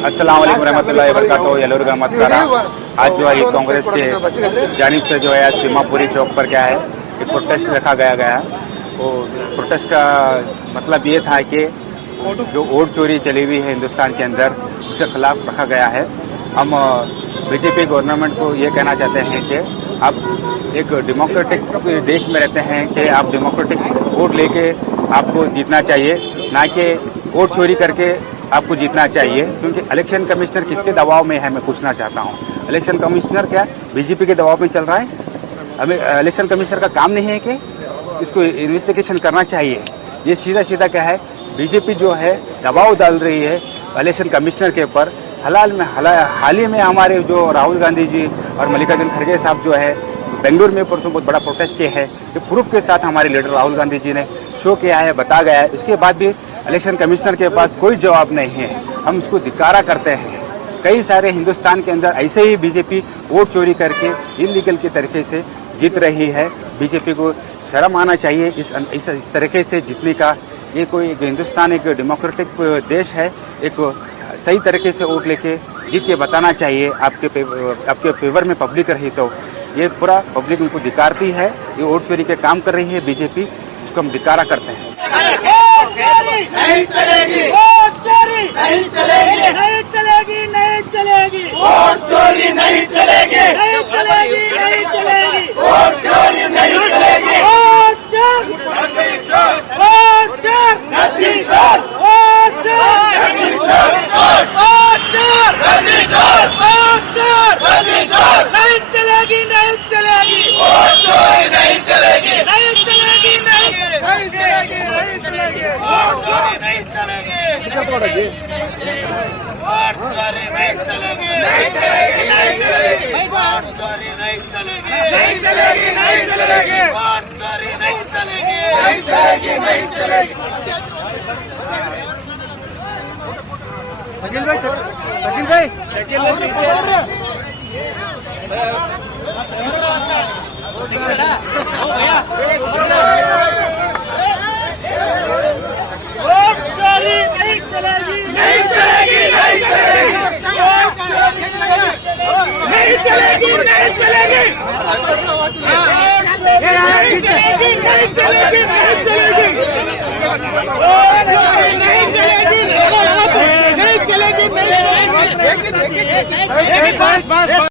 अस्सलाम वालेकुम रहमतुल्लाहि व बरकातहू। ಎಲ್ಲರಿಗೂ ನಮಸ್ಕಾರ। आज जो है कांग्रेस के जानिब से जो है आज सीमापुरी चौक पर क्या है एक प्रोटेस्ट रखा गया है। तो प्रोटेस्ट का मतलब ये था कि जो वोट चोरी चली हुई है हिंदुस्तान के अंदर उसके खिलाफ रखा गया है। हम बीजेपी गवर्नमेंट को ये कहना चाहते हैं कि आप एक डेमोक्रेटिक देश में रहते हैं कि आप डेमोक्रेटिक वोट लेके आपको जीतना चाहिए, ना कि वोट चोरी करके आपको जीतना चाहिए। क्योंकि इलेक्शन कमिश्नर किसके दबाव में है मैं पूछना चाहता हूँ। इलेक्शन कमिश्नर क्या बीजेपी के दबाव में चल रहा है? हमें इलेक्शन कमिश्नर का काम नहीं है कि इसको इन्वेस्टिगेशन करना चाहिए। ये सीधा सीधा क्या है, बीजेपी जो है दबाव डाल रही है इलेक्शन कमिश्नर के ऊपर। हाल ही में हमारे जो राहुल गांधी जी और मल्लिकार्जुन खड़गे साहब जो है बेंगलुरु में परसों बहुत बड़ा प्रोटेस्ट किया है। ये प्रूफ के साथ हमारे लीडर राहुल गांधी जी ने शो किया है, बता गया है। इसके बाद भी इलेक्शन कमिश्नर के पास कोई जवाब नहीं है। हम उसको धिक्कारा करते हैं। कई सारे हिंदुस्तान के अंदर ऐसे ही बीजेपी वोट चोरी करके इलीगल के तरीके से जीत रही है। बीजेपी को शर्म आना चाहिए इस तरीके से जीतने का। ये कोई हिंदुस्तान एक डेमोक्रेटिक देश है, एक सही तरीके से वोट लेके जीत के बताना चाहिए। आपके फेवर में पब्लिक रही तो ये पूरा पब्लिक उनको धिक्कारती है। ये वोट चोरी के काम कर रही है बीजेपी, इसको हम धिक्कारा करते हैं। नहीं चलेगी, वोट चोरी नहीं चलेगी, नहीं चलेगी, नहीं चलेगी, वोट चोरी नहीं चलेगी, नहीं चलेगी, नहीं चलेगी, वोट चोरी नहीं चलेगी, वोट चोर, नदी चोर, वोट चोर, नदी चोर, वोट चोर, नदी चोर, वोट चोर, नदी चोर, वोट चोर, नदी चोर, नहीं चलेगी, नहीं चलेगी, वोट चोरी नहीं चलेगी, नहीं चलेगी, नहीं चलेगी, नहीं चलेगी, वोट चोरी नहीं चलेगी, वोट चोरी नहीं चलेगी, नहीं चलेगी, नहीं चलेगी, वोट चोरी नहीं चलेगी, नहीं चलेगी, नहीं चलेगी, वोट चोरी नहीं चलेगी, नहीं चलेगी, नहीं चलेगी। शकील भाई, शकील भाई, शकील भाई वोट चोरी नहीं चलेगी, नहीं चलेगी, नहीं चलेगी, नहीं चलेगी, नहीं चलेगी, नहीं चलेगी, नहीं चलेगी, नहीं चलेगी, नहीं चलेगी, नहीं चलेगी, नहीं चलेगी, बस बस।